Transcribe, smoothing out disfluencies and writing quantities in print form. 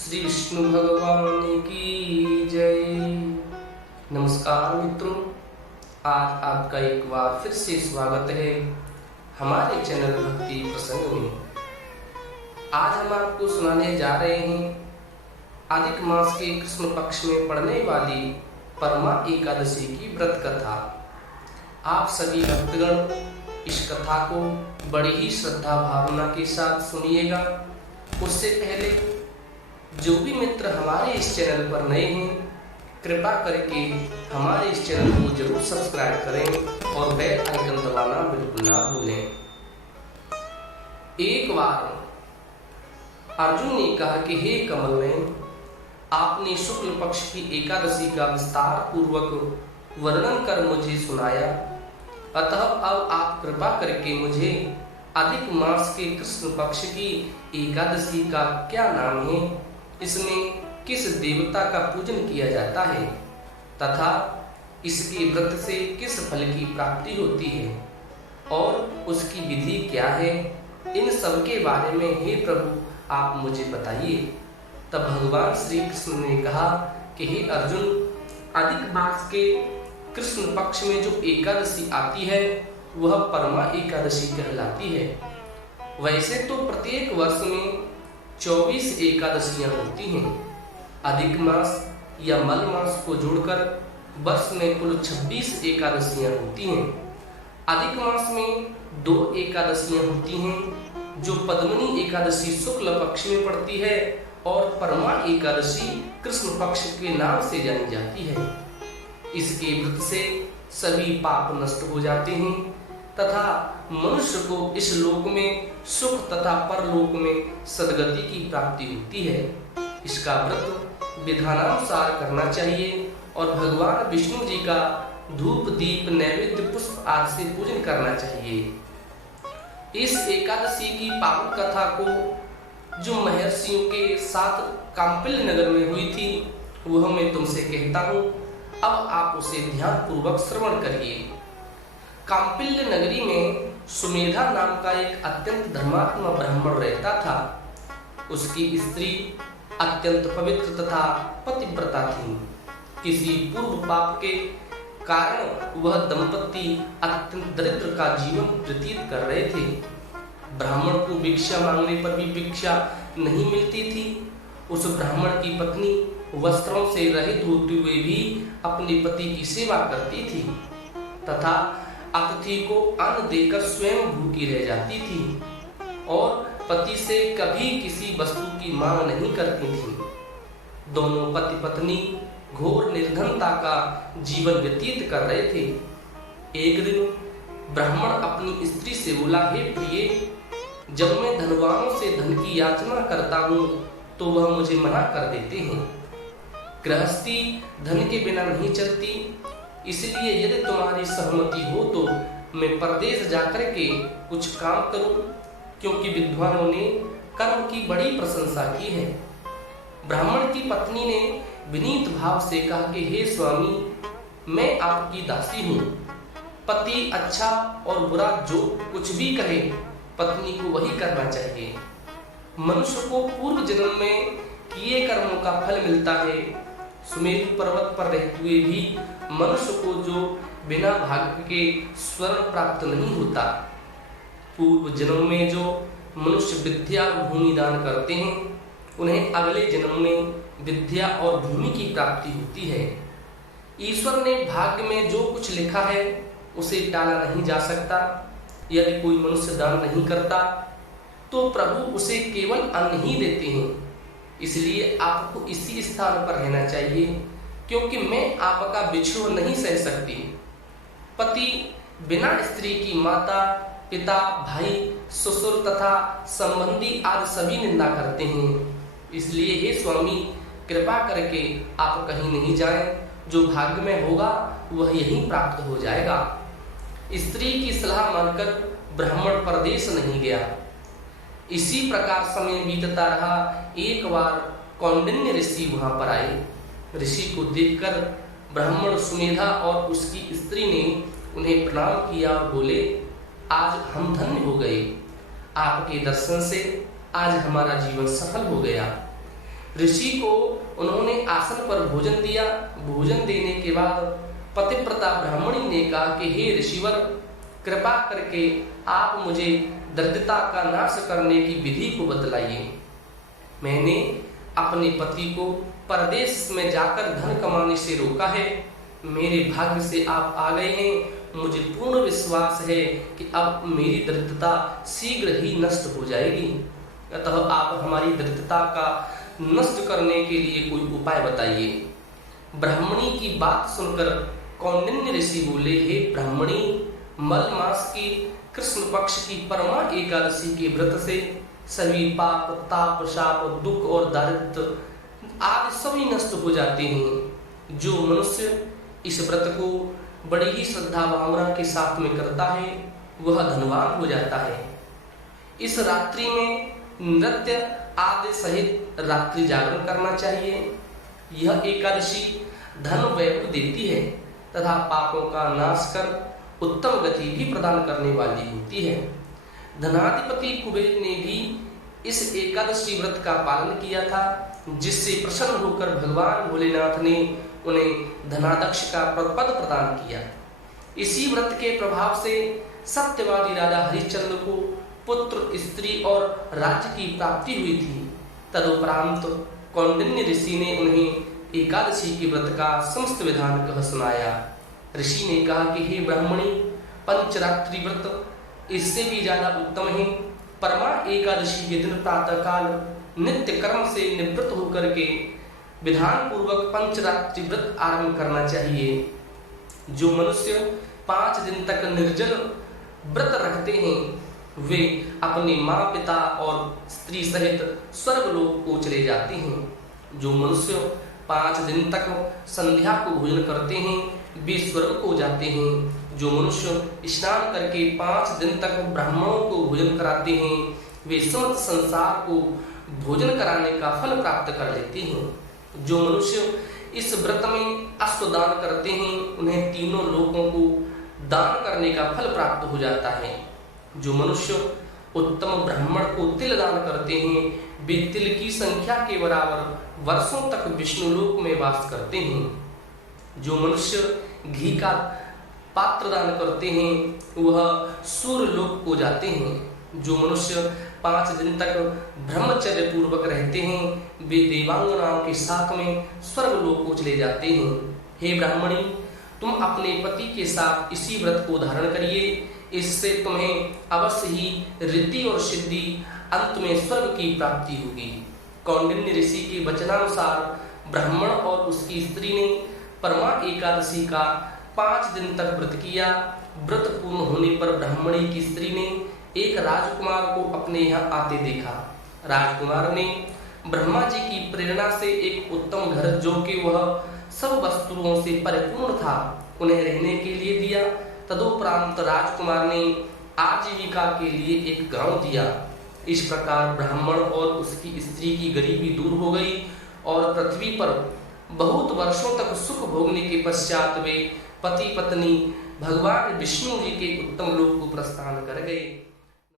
श्री विष्णु भगवान की जय। नमस्कार मित्रों, आज आपका एक बार फिर से स्वागत है हमारे चैनल भक्ति प्रसंग में। आज हम आपको सुनाने जा रहे हैं अधिक मास के कृष्ण पक्ष में पड़ने वाली परमा एकादशी की व्रत कथा। आप सभी भक्तगण इस कथा को बड़ी ही श्रद्धा भावना के साथ सुनिएगा। उससे पहले जो भी मित्र हमारे इस चैनल पर नए हैं, कृपा करके हमारे इस चैनल को जरूर सब्सक्राइब करें और बेल आइकन दबाना बिल्कुल ना भूलें। एक बार अर्जुन ने कहा कि हे कमल नयन, आपने शुक्ल पक्ष की एकादशी का विस्तार पूर्वक वर्णन कर मुझे सुनाया, अतः अब आप कृपा करके मुझे अधिक मास के कृष्ण पक्ष की एकादशी का क्या नाम है, इसमें किस देवता का पूजन किया जाता है तथा इसके व्रत से किस फल की प्राप्ति होती है और उसकी विधि क्या है, इन सब के बारे में हे प्रभु आप मुझे बताइए। तब भगवान श्री कृष्ण ने कहा कि हे अर्जुन, अधिक मास के कृष्ण पक्ष में जो एकादशी आती है वह परमा एकादशी कहलाती है। वैसे तो प्रत्येक वर्ष में 24 एकादशियां होती हैं। अधिक मास या मल मास को जोड़कर वर्ष में कुल 26 एकादशियां होती हैं। अधिक मास में 2 एकादशियां होती हैं जो पद्मिनी एकादशी शुक्ल पक्ष में पड़ती है और परमा एकादशी कृष्ण पक्ष के नाम से जानी जाती है। इसके व्रत से सभी पाप नष्ट हो जाते हैं तथा मनुष्य को इस लोक में सुख तथा परलोक में सद्गति की प्राप्ति होती है। इसका व्रत विधानानुसार करना चाहिए और भगवान विष्णु जी का धूप दीप नैवेद्य पुष्प आदि से पूजन करना चाहिए। इस एकादशी की पावन कथा को जो महर्षियों के साथ कांपिल्य नगर में हुई थी वह मैं तुमसे कहता हूँ, अब आप उसे ध्यान पूर्वक श्रवण करिए। कांपिल्य नगरी में सुमेधा नाम का एक अत्यंत धर्मात्मा ब्राह्मण रहता था। उसकी स्त्री अत्यंत पवित्र तथा पतिव्रता थी। किसी पूर्व पाप के कारण वह दंपति अत्यंत दरिद्र का जीवन व्यतीत कर रहे थे। ब्राह्मण को भिक्षा मांगने पर भी भिक्षा नहीं मिलती थी। उस ब्राह्मण की पत्नी वस्त्रों से रहित होते हुए भी अपने पति की सेवा करती थी तथा अतिथि को अन्न देकर स्वयं भूखी रह जाती थी और पति से कभी किसी वस्तु की मांग नहीं करती थी। दोनों पति पत्नी घोर निर्धनता का जीवन व्यतीत कर रहे थे। एक दिन ब्राह्मण अपनी स्त्री से बोला, हे प्रिय, जब मैं धनवानों से धन की याचना करता हूँ तो वह मुझे मना कर देते हैं। गृहस्थी धन के बिना नहीं चलती, इसलिए यदि तुम्हारी सहमति हो तो मैं परदेश जाकर के कुछ काम करूं, क्योंकि विद्वानों ने कर्म की बड़ी प्रशंसा की है। ब्राह्मण की पत्नी ने विनीत भाव से कहा कि हे स्वामी, मैं आपकी दासी हूँ। पति अच्छा और बुरा जो कुछ भी कहे पत्नी को वही करना चाहिए। मनुष्य को पूर्व जन्म में किए कर्मों का फल मिलता है। सुमेरु पर्वत पर रहते हुए भी मनुष्य को जो बिना भाग्य के स्वर्ण प्राप्त नहीं होता। पूर्व जन्म में जो मनुष्य विद्या और भूमि दान करते हैं उन्हें अगले जन्म में विद्या और भूमि की प्राप्ति होती है। ईश्वर ने भाग्य में जो कुछ लिखा है उसे टाला नहीं जा सकता। यदि कोई मनुष्य दान नहीं करता तो प्रभु उसे केवल अन्न ही देते हैं। इसलिए आपको इसी स्थान पर रहना चाहिए, क्योंकि मैं आपका बिछोह नहीं सह सकती। पति बिना स्त्री की माता, पिता, भाई, ससुर तथा संबंधी आदि सभी निंदा करते हैं। इसलिए हे स्वामी, कृपा करके आप कहीं नहीं जाएं। जो भाग्य में होगा वह यहीं प्राप्त हो जाएगा। स्त्री की सलाह मानकर ब्राह्मण परदेश नहीं गया। इसी प्रकार समय बीतता रहा। एक बार कौंडिन्य ऋषि वहां पर आए। ऋषि को देखकर ब्राह्मण सुमेधा और उसकी स्त्री ने उन्हें प्रणाम किया और बोले, आज हम धन्य हो गए। आपके दर्शन से आज हमारा जीवन सफल हो गया। ऋषि को उन्होंने आसन पर भोजन दिया। भोजन देने के बाद पतिव्रता ब्राह्मणी ने कहा कि हे ऋषिवर, कृपा करके आप मुझे दरिद्रता का नाश करने की विधि को बतलाइए। मैंने अपने पति को परदेश में जाकर धन कमाने से रोका है। मेरे भाग्य से आप आ गए हैं। मुझे पूर्ण विश्वास है कि अब मेरी दरिद्रता शीघ्र ही नष्ट हो जाएगी। अतः आप हमारी दरिद्रता का नष्ट करने के लिए कोई उपाय बताइए। ब्राह्मणी की बात सुनकर कौंडिन्य ऋषि बोले, हे ब्राह्मणी, मल मास की कृष्ण पक्ष की परमा एकादशी के व्रत से सभी पाप, ताप, शाप, दुख और दारिद्र्य आदि सभी नष्ट हो जाते हैं। जो मनुष्य इस व्रत को बड़ी ही श्रद्धा भावना के साथ में करता है वह धनवान हो जाता है। इस रात्रि में नृत्य आदि सहित रात्रि जागरण करना चाहिए। यह एकादशी धन वैभव देती है तथा पापों का नाश कर उत्तम गति भी प्रदान करने वाली होती है। धनाधिपति कुबेर ने भी इस एकादशी व्रत का पालन किया था, जिससे प्रसन्न होकर भगवान भोलेनाथ ने उन्हें धनाध्यक्ष का पद प्रदान किया। इसी व्रत के प्रभाव से सत्यवादी राजा हरिश्चंद्र को पुत्र, स्त्री और राज्य की प्राप्ति हुई थी। तदुपरांत कौंडिन्य ऋषि ने उन्हें एकादशी के व्रत का समस्त विधान कह सुनाया। ऋषि ने कहा कि हे ब्राह्मणी, पंचरात्रि व्रत इससे भी ज्यादा उत्तम है। परमा एकादशी के दिन प्रातः काल नित्य कर्म से निवृत्त होकर के विधान पूर्वक पंचरात्रि व्रत आरंभ करना चाहिए। जो मनुष्य 5 दिन तक निर्जल व्रत रखते हैं वे अपने माँ पिता और स्त्री सहित स्वर्गलोक को चले जाते हैं। जो मनुष्य 5 दिन तक संध्या को भोजन करते हैं वे स्वर्ग को जाते हैं। जो मनुष्य स्नान करके 5 दिन तक ब्राह्मणों को भोजन कराते हैं वे समस्त संसार को भोजन कराने का फल प्राप्त कर लेते हैं। जो मनुष्य इस व्रत में अश्वदान करते हैं उन्हें तीनों लोकों को दान करने का फल प्राप्त हो जाता है। जो मनुष्य उत्तम ब्राह्मण को तिल दान करते हैं वे तिल की संख्या के बराबर वर्षों तक विष्णुलोक में वास करते हैं। जो मनुष्य घी का पात्र दान करते हैं वह सूर्य लोक को जाते हैं। जो मनुष्य 5 दिन तक ब्रह्मचर्य पूर्वक रहते हैं वे देवांगनाओं के साथ में स्वर्ग लोक को चले जाते हैं। हे ब्राह्मणी, तुम अपने पति के साथ इसी व्रत को धारण करिए। इससे तुम्हें अवश्य ही रिद्धि और सिद्धि, अंत में स्वर्ग की प्राप्ति होगी। कौंडिन्य ऋषि के वचनानुसार ब्राह्मण और उसकी स्त्री ने परमा एकादशी का 5 दिन तक व्रत किया। व्रत पूर्ण होने पर ब्राह्मणी की स्त्री ने एक राजकुमार को अपने यहाँ आते देखा। राजकुमार ने ब्रह्मा जी की प्रेरणा से एक उत्तम घर, जो कि वह सब वस्तुओं से परिपूर्ण था, उन्हें रहने के लिए दिया। तदुपरांत राजकुमार ने आजीविका के लिए एक गांव दिया। इस प्रकार ब्राह्मण और उसकी स्त्री की गरीबी दूर हो गई और पृथ्वी पर बहुत वर्षों तक सुख भोगने के पश्चात वे पति पत्नी भगवान विष्णु जी के उत्तम लोक को प्रस्थान कर गए।